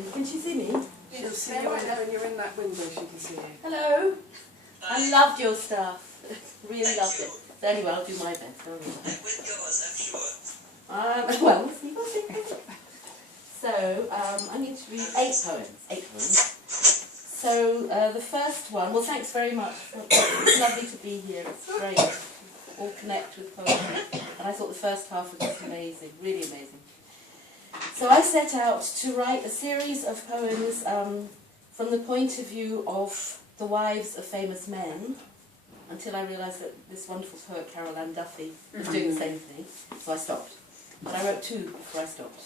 in. Can she see me? She'll see you when you're in that window, she can see you. Hello. I loved your stuff. Really loved it. So anyway, I'll do my best. With yours, I'm sure. Well, we'll see. So, I need to read 8 poems. 8 poems. So, the first one, well, thanks very much. It's lovely to be here. It's great. All connect with poetry. And I thought the first half was just amazing, really amazing. So I set out to write a series of poems from the point of view of the wives of famous men, until I realised that this wonderful poet Carol Ann Duffy was doing the same thing, so I stopped. But I wrote 2 before I stopped.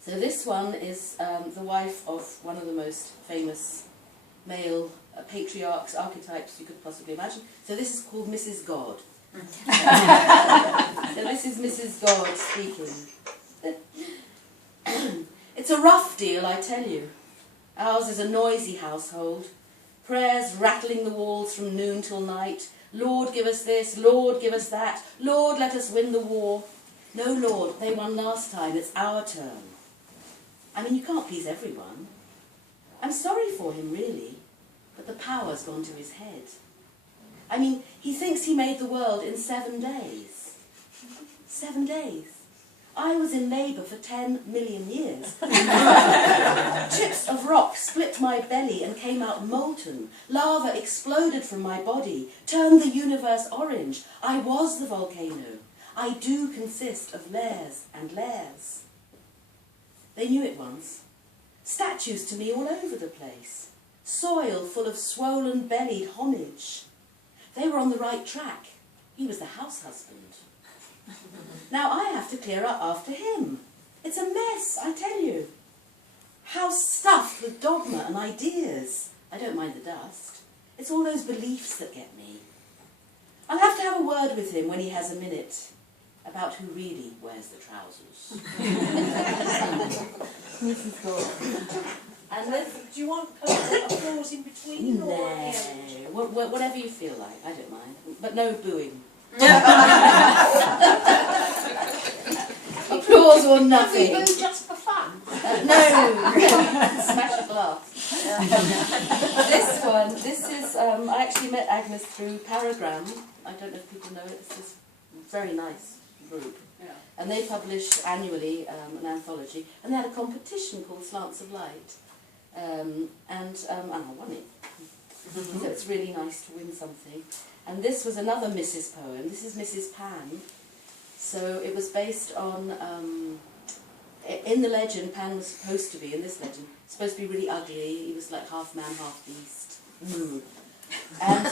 So this one is the wife of one of the most famous male patriarchs, archetypes you could possibly imagine. So this is called Mrs. God. So this is Mrs. God speaking. It's a rough deal, I tell you. Ours is a noisy household. Prayers rattling the walls from noon till night. Lord, give us this. Lord, give us that. Lord, let us win the war. No, Lord, they won last time. It's our turn. I mean, you can't please everyone. I'm sorry for him, really, but the power's gone to his head. I mean, he thinks he made the world in 7 days. 7 days. I was in labour for 10 million years. Chips of rock split my belly and came out molten. Lava exploded from my body, turned the universe orange. I was the volcano. I do consist of layers and layers. They knew it once. Statues to me all over the place. Soil full of swollen-bellied homage. They were on the right track. He was the house husband. Now I have to clear up after him. It's a mess, I tell you. House stuffed with dogma and ideas. I don't mind the dust. It's all those beliefs that get me. I'll have to have a word with him when he has a minute about who really wears the trousers. Mrs. God. And then, do you want a pause in between? No, whatever you feel like, I don't mind. But no booing. Applause or nothing. Have you booed just for fun? No, smash a glass. This is, I actually met Agnes through Paragram. I don't know if people know it. It's this very nice group. Yeah. And they publish annually an anthology. And they had a competition called Slants of Light. And I won it. So it's really nice to win something. And this was another Mrs. poem. This is Mrs. Pan. So it was based on, in the legend, Pan was supposed to be, in this legend, supposed to be really ugly. He was like half man, half beast. And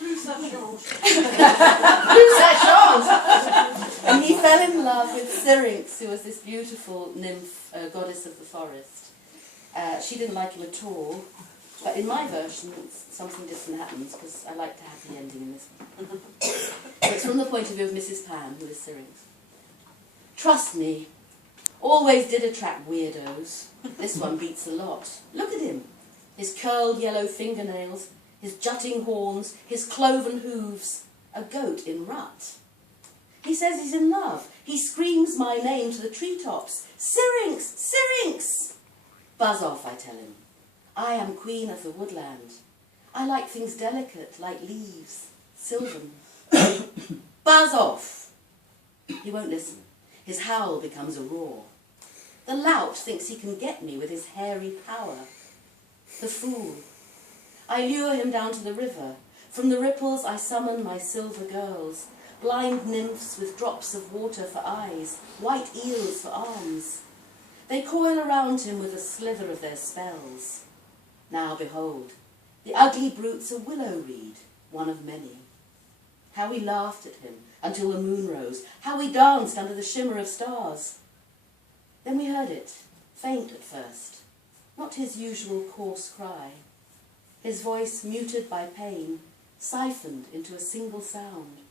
Who's that George? who's that George? And he fell in love with Syrinx, who was this beautiful nymph, goddess of the forest. She didn't like him at all. But in my version, something different happens, because I like the happy ending in this one. So it's from the point of view of Mrs. Pan, who is Syrinx. Trust me, always did attract weirdos. This one beats a lot. Look at him. His curled yellow fingernails, his jutting horns, his cloven hooves. A goat in rut. He says he's in love. He screams my name to the treetops. Syrinx! Syrinx! Buzz off, I tell him. I am queen of the woodland. I like things delicate, like leaves, sylvan. Buzz off! He won't listen. His howl becomes a roar. The lout thinks he can get me with his hairy power. The fool. I lure him down to the river. From the ripples I summon my silver girls, blind nymphs with drops of water for eyes, white eels for arms. They coil around him with a slither of their spells. Now behold, the ugly brute's a willow reed, one of many. How we laughed at him until the moon rose, how we danced under the shimmer of stars. Then we heard it, faint at first, not his usual coarse cry. His voice muted by pain, siphoned into a single sound.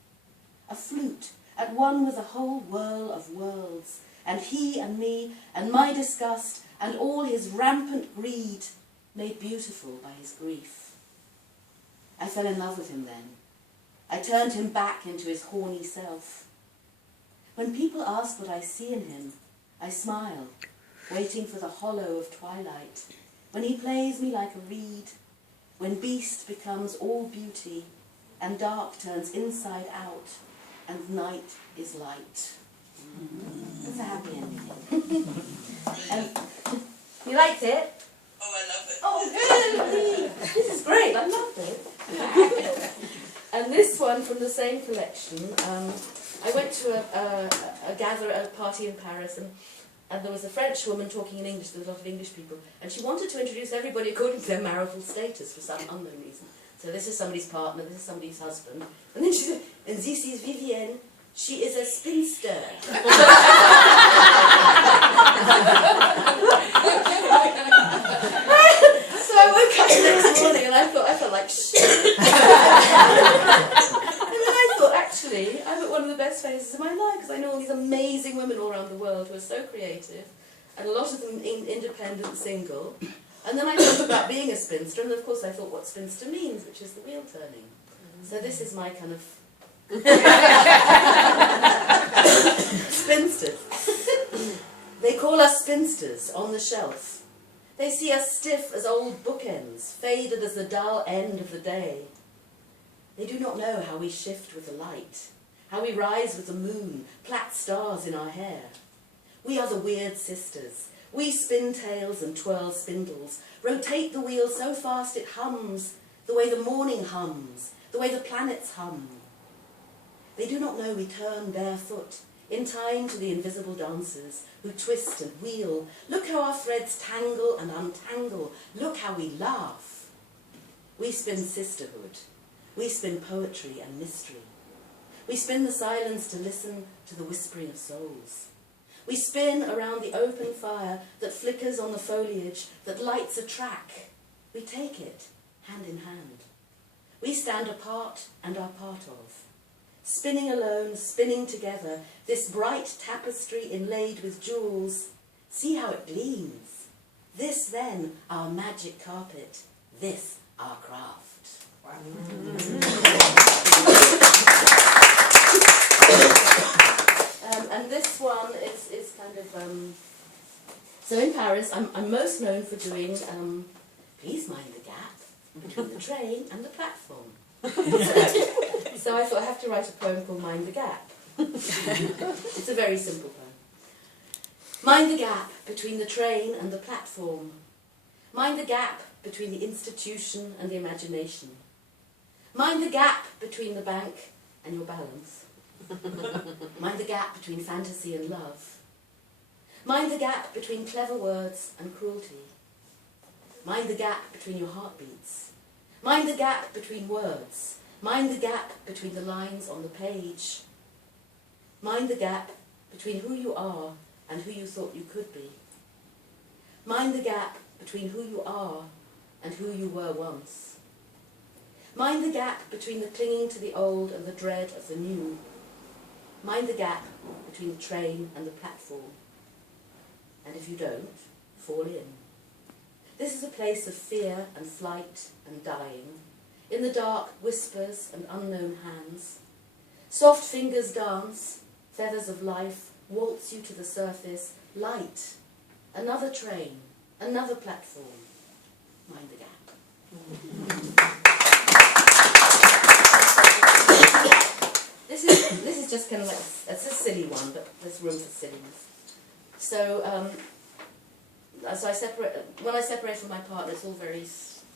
A flute, at one with the whole whirl of worlds, and he and me, and my disgust, and all his rampant greed, made beautiful by his grief. I fell in love with him then. I turned him back into his horny self. When people ask what I see in him, I smile. waiting for the hollow of twilight, when he plays me like a reed, when beast becomes all beauty, and dark turns inside out, and night is light. That's a happy ending. You liked it? Oh, I love it. Oh, good! This is great, I loved it. And this one from the same collection, I went to a party in Paris, and there was a French woman talking in English. There was a lot of English people, and she wanted to introduce everybody according to their marital status for some unknown reason. So this is somebody's partner, this is somebody's husband, and then she said, and this is Vivienne. She is a spinster. So I woke up the next morning and I felt like shit. And then I thought, actually, I'm at one of the best phases of my life because I know all these amazing women all around the world who are so creative, and a lot of them independent, single. And then I thought about being a spinster, and of course I thought what spinster means, which is the wheel turning. So this is my kind of spinsters. They call us spinsters on the shelf. They see us stiff as old bookends, faded as the dull end of the day. They do not know how we shift with the light, how we rise with the moon, plait stars in our hair. We are the weird sisters. We spin tails and twirl spindles, rotate the wheel so fast it hums, the way the morning hums, the way the planets hum. They do not know we turn barefoot, in time to the invisible dancers who twist and wheel. Look how our threads tangle and untangle. Look how we laugh. We spin sisterhood. We spin poetry and mystery. We spin the silence to listen to the whispering of souls. We spin around the open fire that flickers on the foliage, that lights a track. We take it, hand in hand. We stand apart and are part of. Spinning alone, spinning together, this bright tapestry inlaid with jewels. See how it gleams. This then, our magic carpet. This, our craft. Wow. And this one is kind of... so in Paris, I'm most known for doing Please Mind the Gap between the train and the platform. So I thought I have to write a poem called Mind the Gap. It's a very simple poem. Mind the gap between the train and the platform. Mind the gap between the institution and the imagination. Mind the gap between the bank and your balance. Mind the gap between fantasy and love. Mind the gap between clever words and cruelty. Mind the gap between your heartbeats. Mind the gap between words. Mind the gap between the lines on the page. Mind the gap between who you are and who you thought you could be. Mind the gap between who you are and who you were once. Mind the gap between the clinging to the old and the dread of the new. Mind the gap between the train and the platform. And if you don't, fall in. This is a place of fear and flight and dying. In the dark, whispers and unknown hands. Soft fingers dance, feathers of life waltz you to the surface. Light, another train, another platform. Mind the gap. This is just kind of like, it's a silly one, but there's room for silliness. So, when I separate from my partner, it's all very...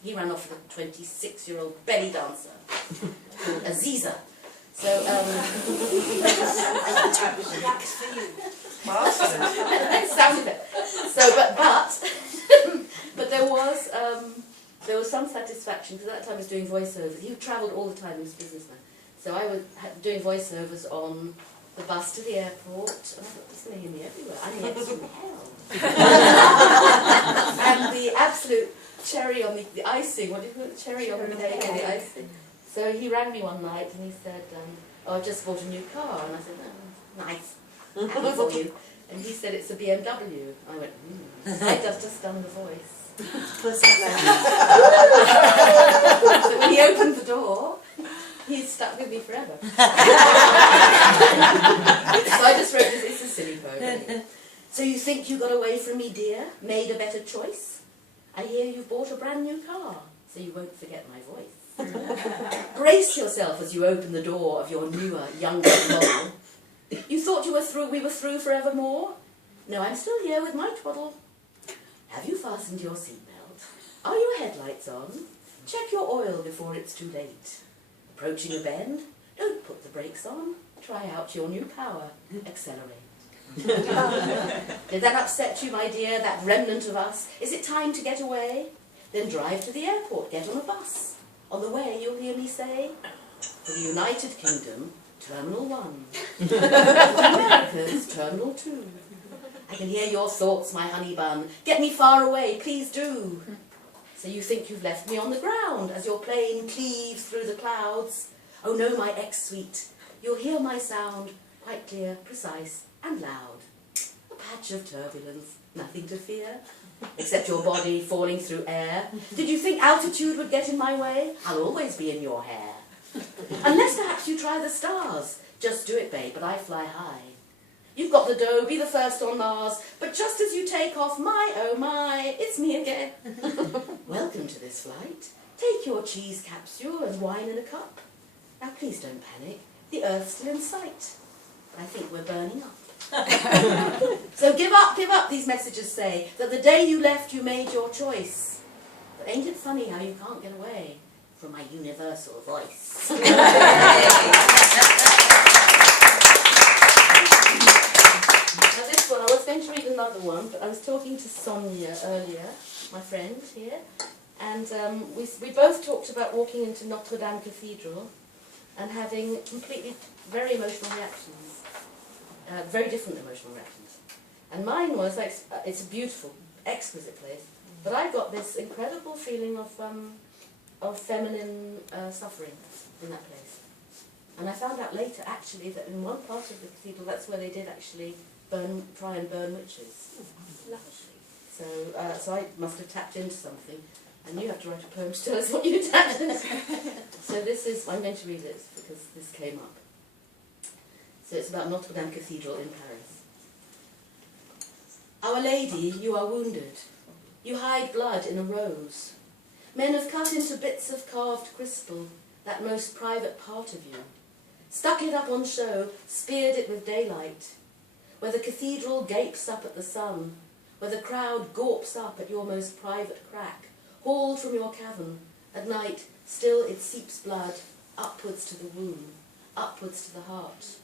He ran off with a 26-year-old belly dancer called Aziza. So, sound effect. So, but there was some satisfaction because at that time I was doing voiceovers. He travelled all the time. He was a businessman. So I was doing voiceovers on the bus to the airport. And I thought, this may hear me everywhere. I'm the ex from hell. And the absolute cherry on the icing. What do you call it? Cherry on the cake and the icing. So he rang me one night and he said, oh, I just bought a new car. And I said, oh, nice. Happy for you. And he said, it's a BMW. I went, I just done the voice. So when he opened the door, he's stuck with me forever. So I just wrote this, it's a silly poem. So you think you got away from me, dear? Made a better choice? I hear you've bought a brand new car, so you won't forget my voice. Brace yourself as you open the door of your newer, younger model. You thought we were through forevermore? No, I'm still here with my twaddle. Have you fastened your seatbelt? Are your headlights on? Check your oil before it's too late. Approaching a bend? Don't put the brakes on. Try out your new power. Accelerate. Did that upset you, my dear, that remnant of us? Is it time to get away? Then drive to the airport, get on a bus. On the way, you'll hear me say, for the United Kingdom, Terminal 1. America's Terminal 2. I can hear your thoughts, my honey bun. Get me far away, please do. So you think you've left me on the ground as your plane cleaves through the clouds. Oh no, my ex-sweet, you'll hear my sound, quite clear, precise, and loud. A patch of turbulence, nothing to fear, except your body falling through air. Did you think altitude would get in my way? I'll always be in your hair. Unless perhaps you try the stars. Just do it, babe, but I fly high. You've got the dough, be the first on Mars, but just as you take off, my oh my, it's me again. Welcome to this flight. Take your cheese capsule and wine in a cup. Now please don't panic, the Earth's still in sight. But I think we're burning up. So give up, these messages say, that the day you left you made your choice. But ain't it funny how you can't get away from my universal voice? Now this one, I was going to read another one, but I was talking to Sonia earlier, my friend here, and we both talked about walking into Notre Dame Cathedral and having completely very emotional reactions, very different emotional reactions. And mine was like, it's a beautiful, exquisite place, but I got this incredible feeling of feminine suffering in that place. And I found out later, actually, that in one part of the cathedral, that's where they did actually try and burn witches. So I must have tapped into something. And you have to write a poem to tell us what you tapped into. So this is, I'm going to read it because this came up. So it's about Notre Dame Cathedral in Paris. Our Lady, you are wounded. You hide blood in a rose. Men have cut into bits of carved crystal, that most private part of you. Stuck it up on show, speared it with daylight. Where the cathedral gapes up at the sun, where the crowd gawps up at your most private crack, hauled from your cavern, at night, still it seeps blood, upwards to the womb, upwards to the heart.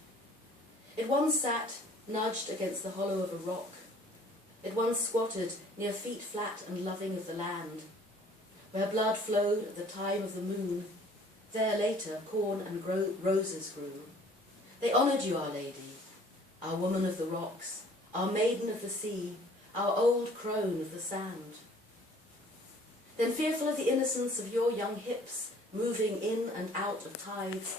It once sat, nudged against the hollow of a rock. It once squatted near feet flat and loving of the land, where blood flowed at the time of the moon. There later corn and roses grew. They honoured you, Our Lady, our woman of the rocks, our maiden of the sea, our old crone of the sand. Then fearful of the innocence of your young hips, moving in and out of tides,